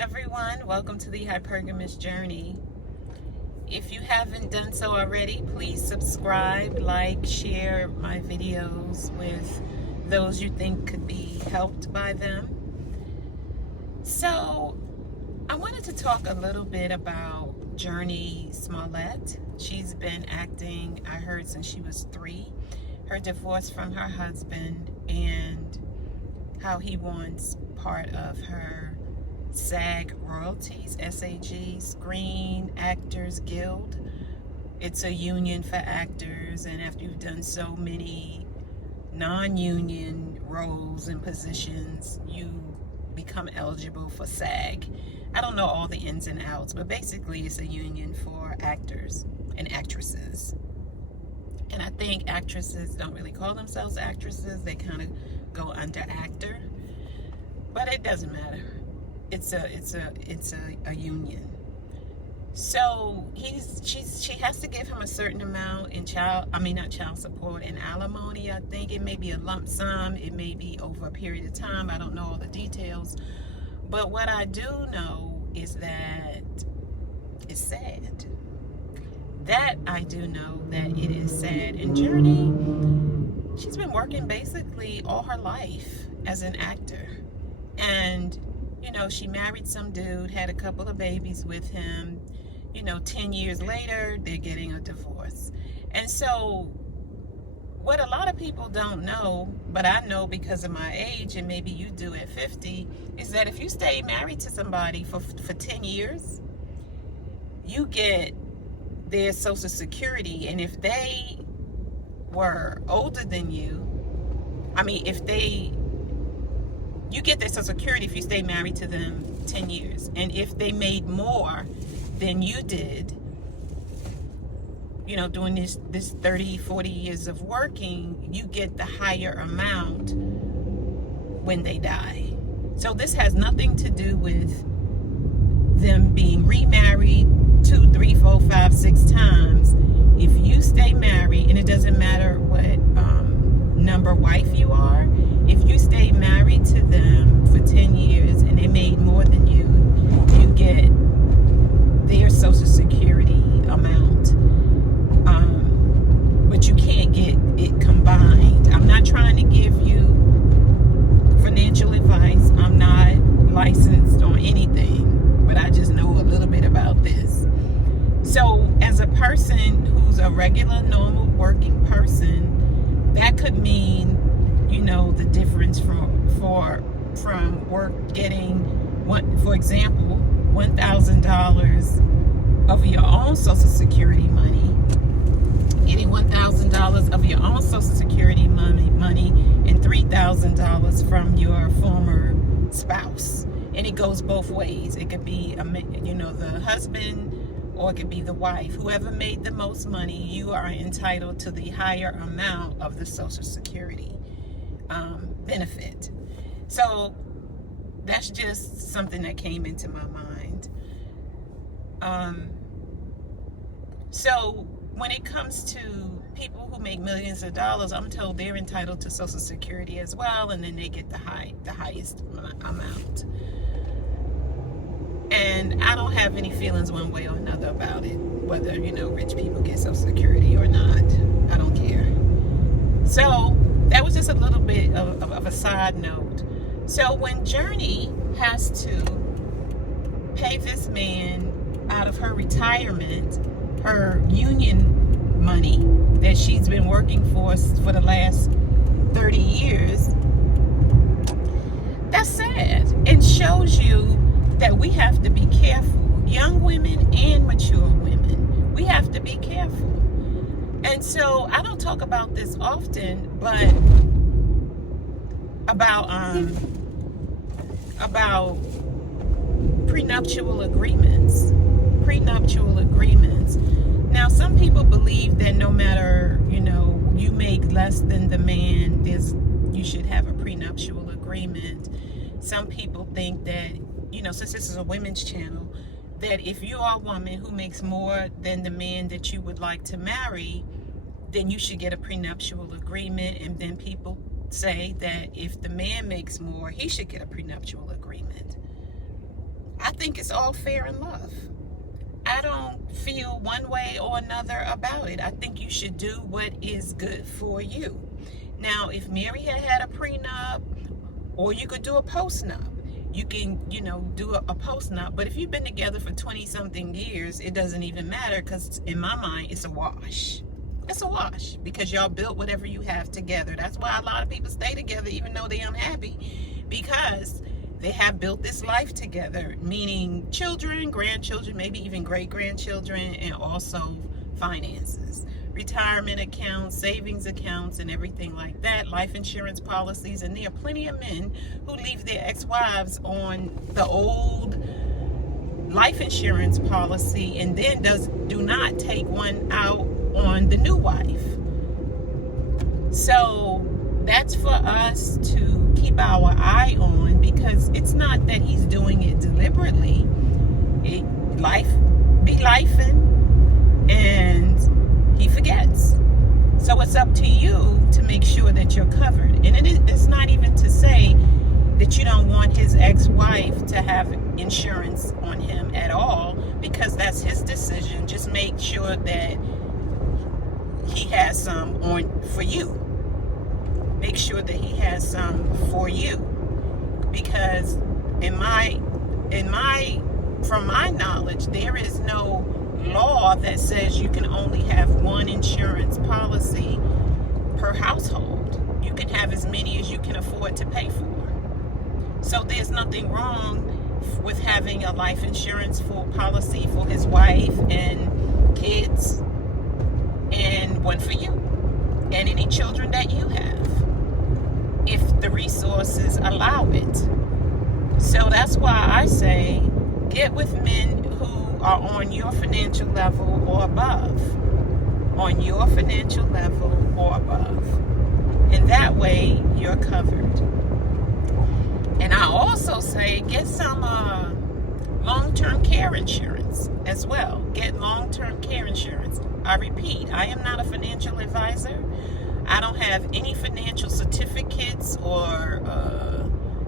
everyone. Welcome to the Hypergamous Journey. If you haven't done so already, please subscribe, like, share my videos with those you think could be helped by them. So, I wanted to talk a little bit about Journey Smollett. She's been acting, I heard, since she was 3. Her divorce from her husband and how he wants part of her SAG royalties, SAG, Screen Actors Guild. It's a union for actors, and after you've done so many non-union roles and positions, you become eligible for SAG. I don't know all the ins and outs, but basically it's a union for actors and actresses. And I think actresses don't really call themselves actresses. They kind of go under actor, but it doesn't matter. It's a union. So she has to give him a certain amount in not child support, and alimony. I think it may be a lump sum, it may be over a period of time. I don't know all the details, but what I do know is that it's sad. That I do know that it is sad. And Journey, she's been working basically all her life as an actor, and she married some dude, had a couple of babies with him. 10 years later, they're getting a divorce. And so what a lot of people don't know, but I know because of my age, and maybe you do at 50, is that if you stay married to somebody for 10 years, you get their Social Security. And if they were older than you, you get their Social Security if you stay married to them 10 years. And if they made more than you did, doing this 30, 40 years of working, you get the higher amount when they die. So this has nothing to do with them being remarried 2, 3, 4, 5, 6 times. If you stay married, and it doesn't matter what number wife you are, if you stay married to them for 10 years and they made more than you, you get their Social Security amount. But you can't get it combined. I'm not trying to give you financial advice. I'm not licensed on anything, but I just know a little bit about this. So as a person who's a regular, normal working person, that could mean, the difference from work getting, for example, $1,000 of your own Social Security money, getting $1,000 of your own Social Security money and $3,000 from your former spouse. And it goes both ways. It could be, the husband, or it could be the wife. Whoever made the most money, you are entitled to the higher amount of the Social Security benefit. So that's just something that came into my mind. So when it comes to people who make millions of dollars, I'm told they're entitled to Social Security as well, and then they get the highest amount. And I don't have any feelings one way or another about it, whether, rich people get Social Security or not. I don't care. So that was just a little bit of a side note. So when Journey has to pay this man out of her retirement, her union money that she's been working for the last 30 years, that's sad, and shows you that we have to be careful. Young women and mature women, we have to be careful. And so I don't talk about this often, but about prenuptial agreements. Now, some people believe that no matter, you make less than the man, you should have a prenuptial agreement. Some people think that, since this is a women's channel, that if you are a woman who makes more than the man that you would like to marry, then you should get a prenuptial agreement. And then people say that if the man makes more, he should get a prenuptial agreement. I think it's all fair in love. I don't feel one way or another about it. I think you should do what is good for you. Now, if Mary had a prenup, or you could do a post-nup, you can, do a post-nup. But if you've been together for 20-something years, it doesn't even matter, because in my mind, it's a wash. It's a wash, because y'all built whatever you have together. That's why a lot of people stay together even though they're unhappy, because they have built this life together, meaning children, grandchildren, maybe even great-grandchildren, and also finances, retirement accounts, savings accounts, and everything like that, life insurance policies. And there are plenty of men who leave their ex-wives on the old life insurance policy and then do not take one out on the new wife. So that's for us to keep our eye on, because it's not that he's doing it deliberately. Life be lifing, and he forgets. So it's up to you to make sure that you're covered. And it's not even to say that you don't want his ex-wife to have insurance on him at all, because that's his decision. Just make sure that he has some on for you. Make sure that he has some for you, because from my knowledge, there is no law that says you can only have one insurance policy per household. You can have as many as you can afford to pay for. So there's nothing wrong with having a life insurance policy for his wife and kids, and one for you and any children that you have, if the resources allow it. So that's why I say get with men who are on your financial level or above. On your financial level or above. And that way you're covered. And I also say get some long-term care insurance as well. Get long-term care insurance. I repeat, I am not a financial advisor. I don't have any financial certificates or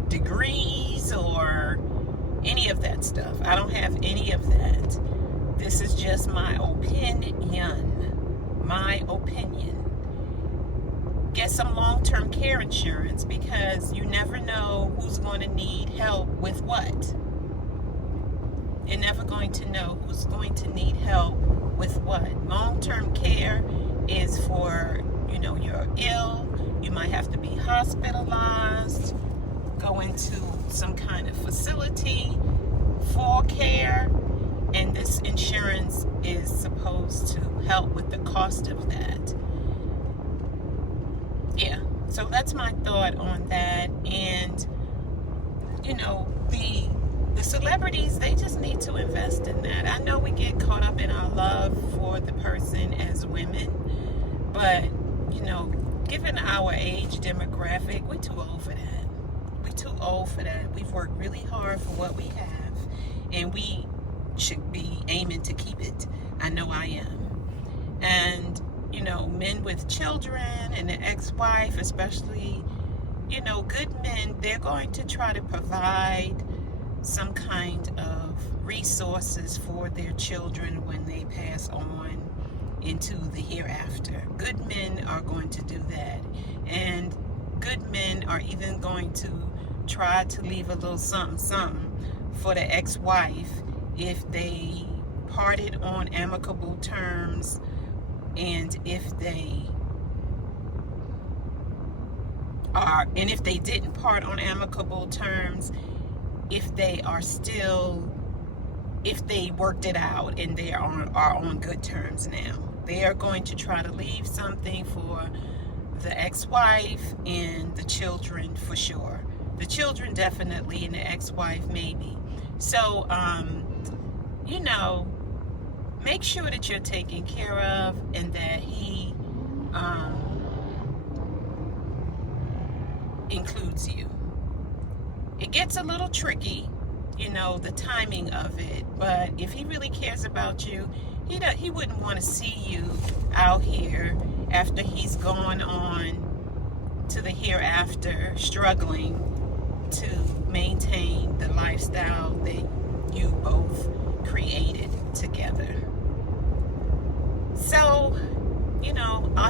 degrees or any of that stuff. I don't have any of that. This is just my opinion. My opinion. Get some long-term care insurance, because you never know who's going to need help with what. You're never going to know who's going to need help with what. Long-term care is for, you're ill, you might have to be hospitalized, go into some kind of facility for care, and this insurance is supposed to help with the cost of that. Yeah, so that's my thought on that. And the celebrities, they just need to invest in that. I know we get caught up in our love for the person as women, but given our age demographic, we're too old for that. We're too old for that. We've worked really hard for what we have, and we should be aiming to keep it. I know I am. And men with children and an ex-wife, especially, good men, they're going to try to provide some kind of resources for their children when they pass on into the hereafter. Good men are going to do that. And good men are even going to try to leave a little something for the ex-wife if they parted on amicable terms, and if they didn't part on amicable terms, if they worked it out and they are on good terms now. They are going to try to leave something for the ex-wife and the children for sure. The children definitely, and the ex-wife maybe. So, make sure that you're taken care of, and that he includes you. It gets a little tricky, the timing of it, but if he really cares about you, he wouldn't want to see you out here after he's gone on to the hereafter, struggling to maintain the lifestyle that you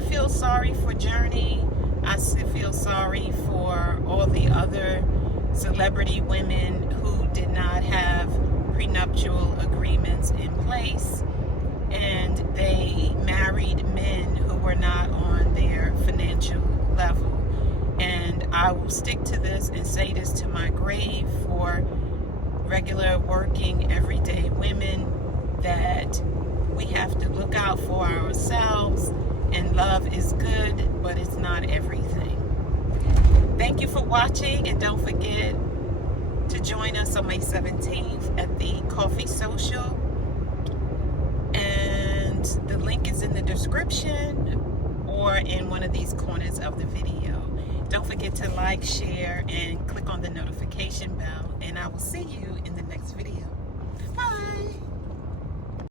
feel sorry for Journey. I feel sorry for all the other celebrity women who did not have prenuptial agreements in place, and they married men who were not on their financial level. And I will stick to this and say this to my grave for regular working everyday women, that we have to look out for ourselves, and love is good, but it's not everything. Thank you for watching, and don't forget to join us on May 17th at the Coffee Social, and the link is in the description or in one of these corners of the video. Don't forget to like, share, and click on the notification bell, and I will see you in the next video.